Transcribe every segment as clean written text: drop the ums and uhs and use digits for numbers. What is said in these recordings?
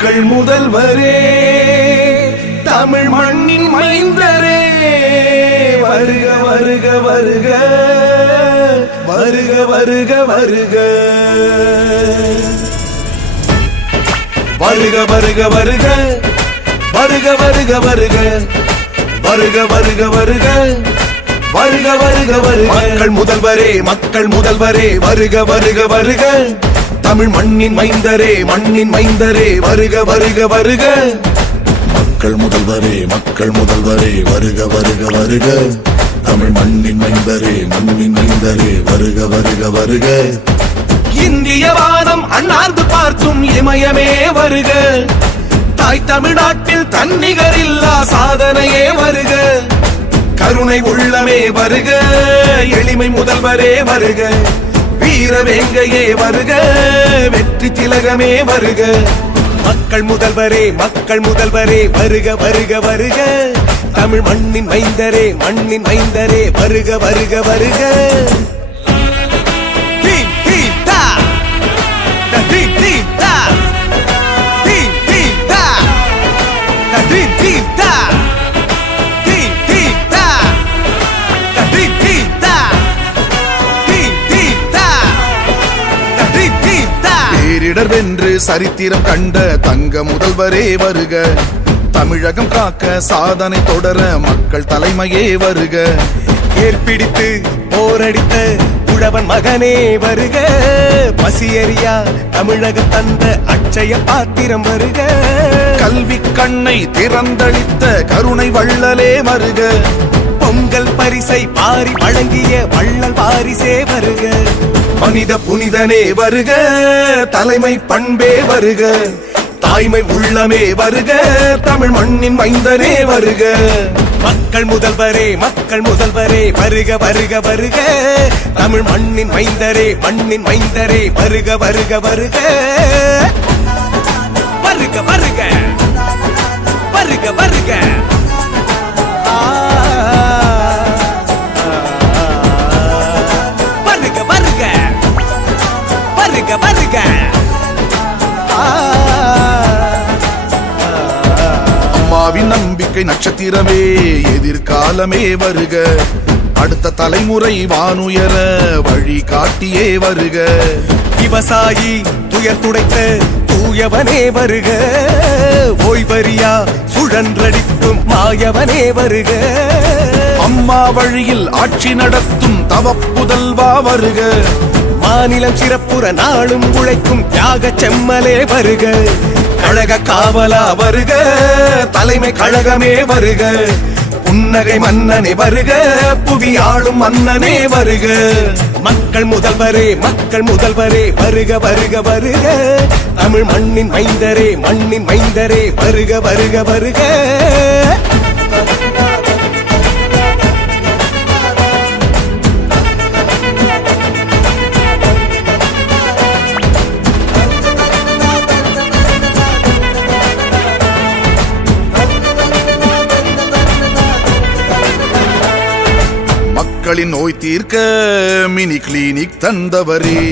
மக்கள் முதல்வரே தமிழ் மண்ணின் மைந்தரே வருக வருக வருக வருக வருக வருக வருக வருக வருக வருக வருக வருக வருக வருக வருக வருக வருக வருக மக்கள் முதல்வரே வருக வருக வருக தமிழ் மண்ணின் மைந்தரே வருக வருக வருக மக்கள் முதல்வரே வருக வருக வருக தமிழ் மண்ணின் மைந்தரே வருக வருக வருக இந்திய வானம் அண்ணாந்து பார்க்கும் இமயமே வருக தாய் தமிழ்நாட்டில் தன்னிகரில்லா சாதனையே வருக கருணை உள்ளமே வருக எளிமை முதல்வரே வருக வீர வேங்கையே வருக வெற்றி திலகமே வருக மக்கள் முதல்வரே வருக வருக வருக தமிழ் மண்ணின் மைந்தரே வருக வருக வருக பேரிடர் வென்று சரித்திரம் கண்ட தங்க முதல்வரே வருக தமிழகம் காக்க சாதனை தொடர மக்கள் தலைமையே வருக ஏற்பிடித்து போரடித்த உழவன் மகனே வருக பசியறியா தமிழகம் தந்த அட்சய பாத்திரம் வருக கல்வி கண்ணை திறந்தளித்த கருணை வள்ளலே வருக பொங்கல் பரிசை பாரி வழங்கிய வள்ளல் வாரிசே வருக மனித புனிதனே வருக தலைமை பண்பே வருக தாய்மை உள்ளமே வருக தமிழ் மண்ணின் மைந்தரே வருக மக்கள் முதல்வரே வருக வருக வருக தமிழ் மண்ணின் மைந்தரே வருக வருக வருக வருக வருக வருக வருக அம்மாவின் நம்பிக்கை நட்சத்திரமே எதிர்காலமே வருக அடுத்த தலைமுறை வானுயர வழி காட்டியே வருக விவசாயி துயர் துடைத்த தூயவனே வருக ஓய்வறியா சுழன்றடிக்கும் மாயவனே வருக அம்மா வழியில் ஆட்சி நடத்தும் தவப்புதல்வா வருக மாநிலம் சிறப்புற நாளும் உழைக்கும் தியாக செம்மலே வருக கழக காவலா வருக தலைமை கழகமே வருக புன்னகை மன்னனே வருக புவி ஆளும் மன்னனே வருக மக்கள் முதல்வரே வருக வருக வருக தமிழ் மண்ணின் மைந்தரே வருக வருக வருக மக்களின் நோய் தீர்க்க மினி கிளினிக் தந்தவரே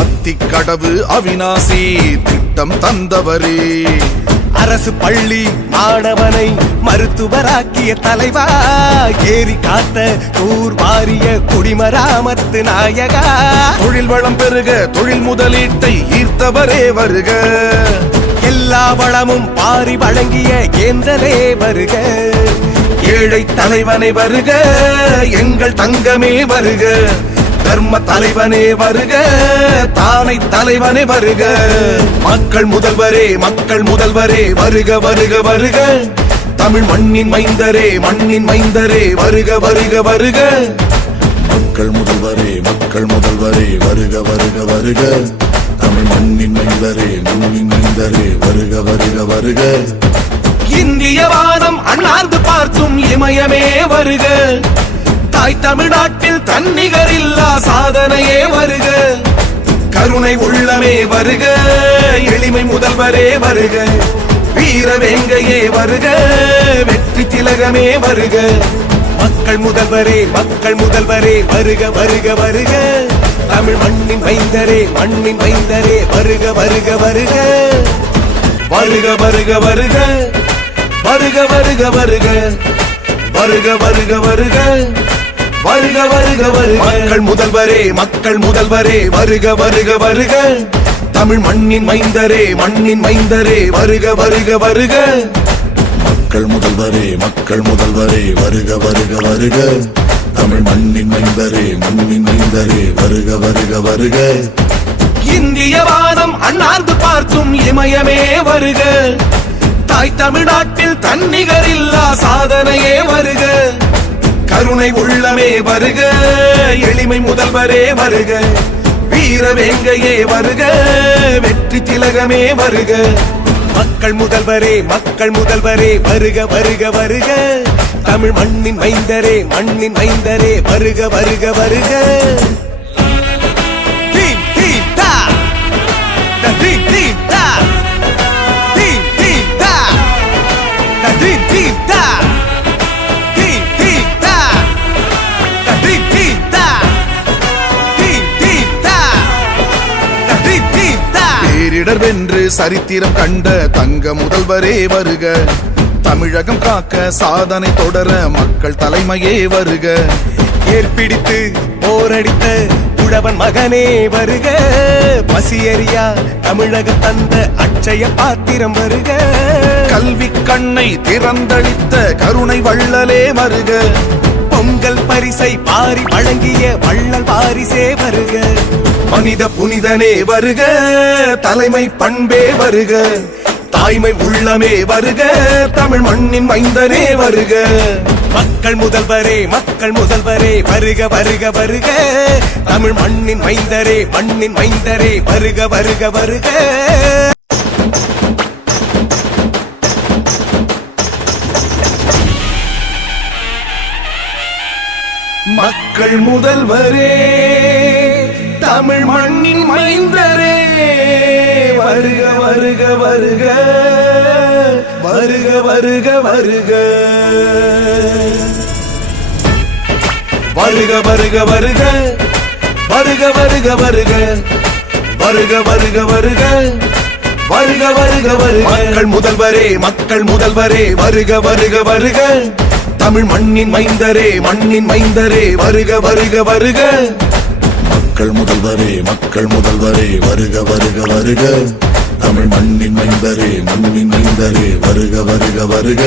அத்திக்கடவு அவிநாசி திட்டம் தந்தவரே அரசு பள்ளி மாணவனை மருத்துவராக்கிய தலைவா ஏரி காத்த தூர் வாரிய குடிமராமத்து நாயகா தொழில் வளம் பெருக தொழில் முதலீட்டை ஈர்த்தவரே வருக எல்லா வளமும் பாரி வழங்கிய கேந்திரே வருக ஏழை தலைவனே வருக எங்கள் தங்கமே வருக தர்ம தலைவனே வருக தானை தலைவனே வருக மக்கள் முதல்வரே வருக வருக வருக தமிழ் மண்ணின் மைந்தரே வருக வருக வருக மக்கள் முதல்வரே வருக வருக வருக தமிழ் மண்ணின் மைந்தரே வருக வருக வருக இந்திய வானம் அண்ணாந்து பார்க்கும் இமயமே வருக தாய் தமிழ்நாட்டில் தன்னிகரில்லா சாதனையே வருக கருணை உள்ளமே வருக எளிமை முதல்வரே வருக வீர வேங்கையே வருக வெற்றி திலகமே வருக மக்கள் முதல்வரே வருக வருக வருக தமிழ் மண்ணின் மைந்தரே வருக வருக வருக வருக வருக வருக வருக வருக வருக வருக வருக வருக வருக வருக வருக மக்கள் முதல்வரே மக்கள் முதல்வரே வருக வருக வருக தமிழ் மண்ணின் மைந்தரே மண்ணின் மைந்தரே வருக வருக வருக மக்கள் முதல்வரே மக்கள் முதல்வரே வருக வருக வருக தமிழ் மண்ணின் மைந்தரே மண்ணின் மைந்தரே வருக வருக வருக இந்திய வானம் அண்ணாந்து பார்த்தும் இமயமே வருக தாய் தமிழ்நாட்டில் தன்னிகரில்லா சாதனையே வருக கருணை உள்ளமே வருக எளிமை முதல்வரே வருக வீர வேங்கையே வருக வெற்றி திலகமே வருக மக்கள் முதல்வரே வருக வருக வருக தமிழ் மண்ணின் மைந்தரே வருக வருக வருக தீம் தீம் தா த தீம் தீம் தா தீம் தீம் தா த தீம் தீம் தா தீம் தீம் தா த தீம் தீம் தா தீம் தீம் தா த தீம் தீம் தா பேரிடர் வென்று சரித்திரம் கண்ட தங்க முதல்வரே வருக தமிழகம் காக்க சாதனை தொடர மக்கள் தலைமையே வருக ஏற்பிடித்து போரடித்த உழவன் மகனே வருக பசியறியா தமிழக தந்த அட்சய பாத்திரம் வருக கல்வி கண்ணை திறந்தளித்த கருணை வள்ளலே வருக பொங்கல் பரிசை பாரி வழங்கிய வள்ளல் வாரிசே வருக மனித புனிதனே வருக தலைமை பண்பே வருக தாய்மை உள்ளமே வருக தமிழ் மண்ணின் மைந்தனே வருக மக்கள் முதல்வரே வருக வருக வருக தமிழ் மண்ணின் மைந்தரே வருக வருக வருக மக்கள் முதல்வரே தமிழ் மண்ணின் மைந்தரே வருக வருக வருக வருக வருக வருக வருக வருக வருக வருக வருக வருக வருக வருக வருக வருக வருக வருக மக்கள் முதல்வரே வருக வருக வருக தமிழ் மண்ணின் மைந்தரே வருக வருக வருக மக்கள் முதல்வரே வருக வருக வருக தமிழ் மண்ணின் மைந்தரே மண்ணின் மைந்தரே வருக வருக வருக